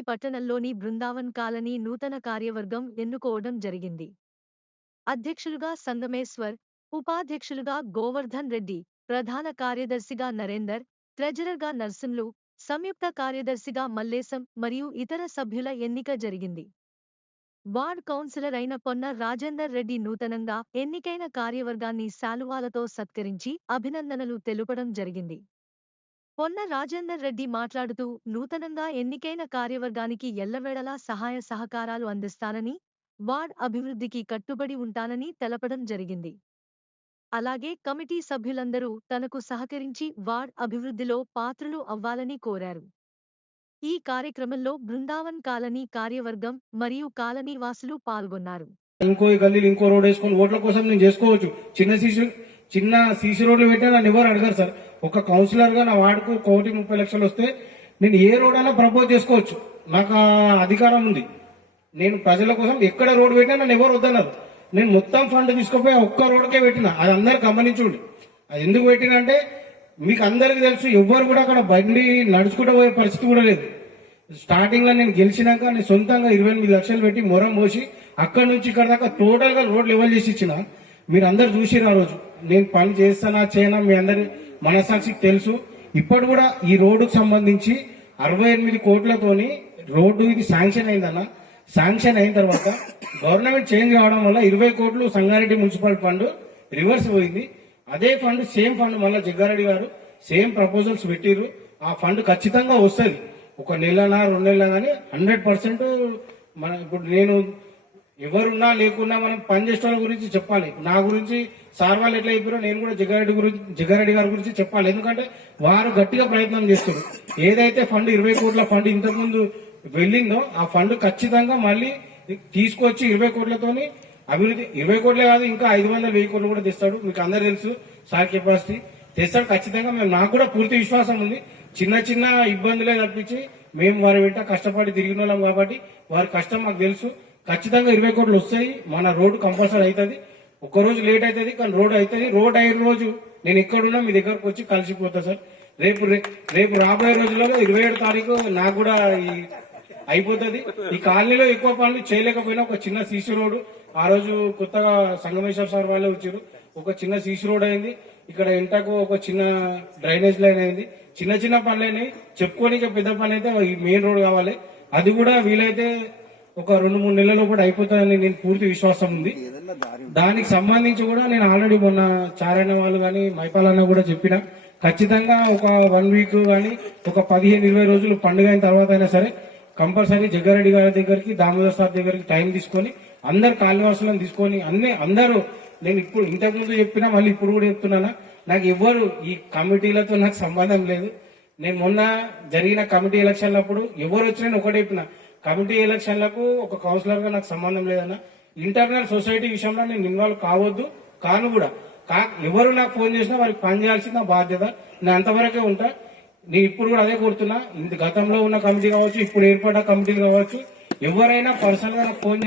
పట్టణంలోని బృందావన్ కాలనీ నూతన కార్యవర్గం ఎన్నుకోవడం జరిగింది. అధ్యక్షులుగా సంగమేశ్వర్ ఉపాధ్యక్షులుగా గోవర్ధన్ రెడ్డి ప్రధాన కార్యదర్శిగా నరేందర్ ట్రెజరర్గా నర్సింలు సంయుక్త కార్యదర్శిగా మల్లేశం మరియు ఇతర సభ్యుల ఎన్నిక జరిగింది. వార్డ్ కౌన్సిలర్ అయిన పొన్న రాజేందర్ రెడ్డి నూతనంగా ఎన్నికైన కార్యవర్గాన్ని శాలువాలతో సత్కరించి అభినందనలు తెలుపడం జరిగింది. పొన్న రాజేందర్ రెడ్డి మాట్లాడుతూ నూతనంగా ఎన్నికైన కార్యవర్గానికి ఎల్లవేళలా సహాయ సహకారాలు అందిస్తానని వార్డ్ అభివృద్ధికి కట్టుబడి ఉంటానని తెలపడం జరిగింది. అలాగే కమిటీ సభ్యులందరూ తనకు సహకరించి వార్డ్ అభివృద్ధిలో పాత్రులు అవ్వాలని కోరారు. ఈ కార్యక్రమంలో బృందావన్ కాలనీ కార్యవర్గం మరియు కాలనీ వాసులు పాల్గొన్నారు. ఇంకో గల్లీలు ఇంకో రోడ్ వేసుకొని ఓట్ల కోసం నేను చేసుకోవచ్చు. చిన్న సీసీ చిన్న సీసీ రోడ్లు పెట్టినా నన్ను ఎవరు అడగారు సార్. ఒక కౌన్సిలర్గా నా వాడుకు కోటి ముప్పై లక్షలు వస్తే నేను ఏ రోడ్ అయినా ప్రపోజ్ చేసుకోవచ్చు. నాకు అధికారం ఉంది. నేను ప్రజల కోసం ఎక్కడ రోడ్ పెట్టినా నన్ను ఎవరు వద్దన్నారు. నేను మొత్తం ఫండ్ తీసుకుపోయి ఒక్క రోడ్కే పెట్టిన. అది అందరు గమనించుండి. అది ఎందుకు పెట్టిన అంటే మీకు అందరికి తెలుసు ఎవ్వరు కూడా అక్కడ బండి నడుచుకుంటూ పోయే పరిస్థితి కూడా లేదు. స్టార్టింగ్లో నేను గెలిచినాక నేను సొంతంగా ఇరవై ఎనిమిది లక్షలు పెట్టి మొరం పోసి అక్కడ నుంచి ఇక్కడ దాకా టోటల్గా రోడ్ లెవెల్ చేసి ఇచ్చిన. మీరు అందరు చూసిరు ఆ రోజు. నేను పని చేస్తానా చేయనా మీ అందరి మనసాక్షికి తెలుసు. ఇప్పుడు కూడా ఈ రోడ్డుకు సంబంధించి అరవై ఎనిమిది కోట్లతోని రోడ్డు ఇది శాంక్షన్ అయిందన్న. శాంక్షన్ అయిన తర్వాత గవర్నమెంట్ చేంజ్ కావడం వల్ల ఇరవై కోట్లు సంగారెడ్డి మున్సిపల్ ఫండ్ రివర్స్ పోయింది. అదే ఫండ్ సేమ్ ఫండ్ మళ్ళీ జగ్గారెడ్డి గారు సేమ్ ప్రపోజల్స్ పెట్టిర్రు. ఆ ఫండ్ ఖచ్చితంగా వస్తుంది. ఒక నెలనా రెండు నెలల కానీ హండ్రెడ్ పర్సెంట్ మన ఇప్పుడు నేను ఎవరున్నా లేకున్నా మనం పనిచేసే వాళ్ళ గురించి చెప్పాలి. నా గురించి సార్ వాళ్ళు ఎట్లా చెప్పారో నేను కూడా జగ్గారెడ్డి గురించి జగ్గారెడ్డి గారి గురించి చెప్పాలి. ఎందుకంటే వారు గట్టిగా ప్రయత్నం చేస్తారు. ఏదైతే ఫండ్ ఇరవై కోట్ల ఫండ్ ఇంతకుముందు వెళ్ళిందో ఆ ఫండ్ ఖచ్చితంగా మళ్ళీ తీసుకొచ్చి ఇరవై కోట్లతోని అభివృద్ధి ఇరవై కోట్లే కాదు ఇంకా ఐదు వందల వెయ్యి కోట్లు కూడా తెస్తాడు. మీకు అందరు తెలుసు సార్ కెపాసిటీ తెస్తాడు ఖచ్చితంగా. మేము నాకు కూడా పూర్తి విశ్వాసం ఉంది. చిన్న చిన్న ఇబ్బందులే తప్పించి మేము వారి వెంట కష్టపడి తిరిగిన వాళ్ళం కాబట్టి వారి కష్టం మాకు తెలుసు. ఖచ్చితంగా ఇరవై కోట్లు వస్తాయి. మన రోడ్డు కంపల్సరీ అవుతుంది. ఒక్క రోజు లేట్ అవుతుంది కానీ రోడ్ అవుతుంది. రోడ్ అయిన రోజు నేను ఎక్కడున్నా మీ దగ్గరకు వచ్చి కలిసిపోతా సార్. రేపు రేపు రాబోయే రోజుల్లో ఇరవై ఏడు తారీఖు నాకు కూడా ఈ అయిపోతుంది. ఈ కాలనీలో ఎక్కువ పనులు చేయలేకపోయినా ఒక చిన్న సీసీ రోడ్డు. ఆ రోజు కొత్తగా సంగమేశ్వర సార్ వాళ్ళే వచ్చారు. ఒక చిన్న సీసీ రోడ్ అయింది. ఇక్కడ ఇంటకు ఒక చిన్న డ్రైనేజ్ లైన్ అయింది. చిన్న చిన్న పనులు అయినాయి. చెప్పుకోనికి పెద్ద పని అయితే ఈ మెయిన్ రోడ్ కావాలి. అది కూడా వీలైతే ఒక రెండు మూడు నెలల్లో కూడా అయిపోతుందని నేను పూర్తి విశ్వాసం ఉంది. దానికి సంబంధించి కూడా నేను ఆల్రెడీ మొన్న చారణ వాళ్ళు కానీ మైపాలన్న కూడా చెప్పిన. ఖచ్చితంగా ఒక వన్ వీక్ కానీ ఒక పదిహేను ఇరవై రోజులు పండుగ అయిన తర్వాత అయినా సరే కంపల్సరీ జగ్గారెడ్డి గారి దగ్గరికి దామోదర్ సార్ దగ్గరికి టైం తీసుకొని అందరు కాళీవాసులను తీసుకొని అన్ని అందరూ నేను ఇప్పుడు ఇంతకు ముందు చెప్పినా మళ్ళీ ఇప్పుడు కూడా చెప్తున్నానా నాకు ఎవ్వరు ఈ కమిటీలతో నాకు సంబంధం లేదు. నేను మొన్న జరిగిన కమిటీ ఎలక్షన్లప్పుడు ఎవరు వచ్చినా ఒకటే చెప్పిన. కమిటీ ఎలక్షన్లకు ఒక కౌన్సిలర్గా నాకు సంబంధం లేదన్న ఇంటర్నల్ సొసైటీ విషయంలో నేను ఇన్వాల్వ్ కావద్దు. కాను కూడా కా ఎవరు నాకు ఫోన్ చేసినా వారికి పని చేయాల్సిన బాధ్యత నేను అంతవరకే ఉంటా. నేను ఇప్పుడు కూడా అదే కోరుతున్నా. ఇంత గతంలో ఉన్న కమిటీ కావచ్చు ఇప్పుడు ఏర్పడ్డ కమిటీ కావచ్చు ఎవరైనా పర్సనల్గా నాకు ఫోన్